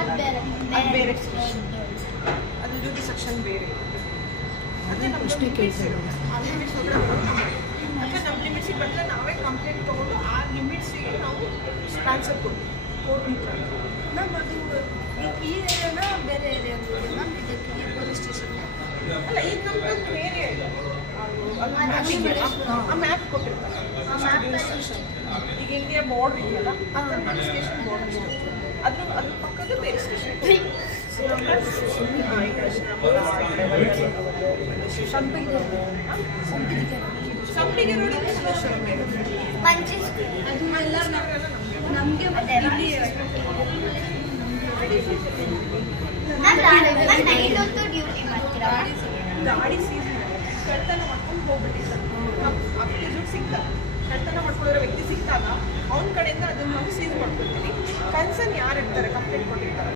ಅದು ಬೇರೆ ಸೆಕ್ಷನ್, ಅದ್ರ ಜೊತೆ ಸೆಕ್ಷನ್ ಬೇರೆ. ಅದೇ ನಮ್ಮ ಲಿಮಿಟ್ಸ್ ಒಳಗಡೆ ಅಂದರೆ ನಮ್ಮ ಲಿಮಿಟ್ಸಿಗೆ ಬಂದರೆ ನಾವೇ ಕಂಪ್ಲೇಂಟ್ ತೊಗೊಂಡು ಆ ಲಿಮಿಟ್ಸಿಗೆ ನಾವು ಟ್ರಾನ್ಸ್ಫರ್ ಕೊಡ್ತೀವಿ ಕೋರ್ಟ್. ಮ್ಯಾಮ್ ಅದು ಈ ಏರಿಯಾನ ಬೇರೆ ಏರಿಯಾ ಮ್ಯಾಮ್ ಇದಕ್ಕೆ ಈ ಪೊಲೀಸ್ ಸ್ಟೇಷನ್ ಅಲ್ಲ, ಈಗ ನಮ್ದು ಏರಿಯಾ ಇದೆ, ಆ ಮ್ಯಾಪ್ ಕೊಟ್ಟಿರ್ತಾರೆ. ಈಗ ಇಂಡಿಯಾ ಬಾರ್ಡರ್ ಇದೆಯಲ್ಲ, ಆ ಥರ ಸ್ಟೇಷನ್ ಬಾರ್ಡರ್ ಅದ್ರ ಪಕ್ಕದ ಬೇರೆ ಸ್ಟೇಷನ್. ಸಂಪಿಗೆ ರೋಡಿಂದ ಸ್ಟೇಷನ್ ಅದು ಎಲ್ಲ ನಮಗೆ ಗಾಡಿ ಸೀಸ್ ಕಳ್ತನ ಮಾಡ್ಕೊಂಡು ಹೋಗ್ಬಿಟ್ಟಿರ್ತಾರೆ. ಅಪ್ಲಿಕೇಶನ್ ಸಿಗ್ತಾರೆ, ಕಳ್ತನ ಮಾಡ್ಕೊಳ್ಳೋ ವ್ಯಕ್ತಿ ಸಿಕ್ಕಾಗ ಅವನ ಕಡೆಯಿಂದ ಅದನ್ನು ನಾವು ಸೀಸ್ ಮಾಡ್ಕೊಳ್ತೀವಿ. ಕನ್ಸರ್ನ್ ಯಾರು ಇರ್ತಾರೆ ಕಂಪ್ಲೇಂಟ್ ಕೊಟ್ಟಿರ್ತಾರೆ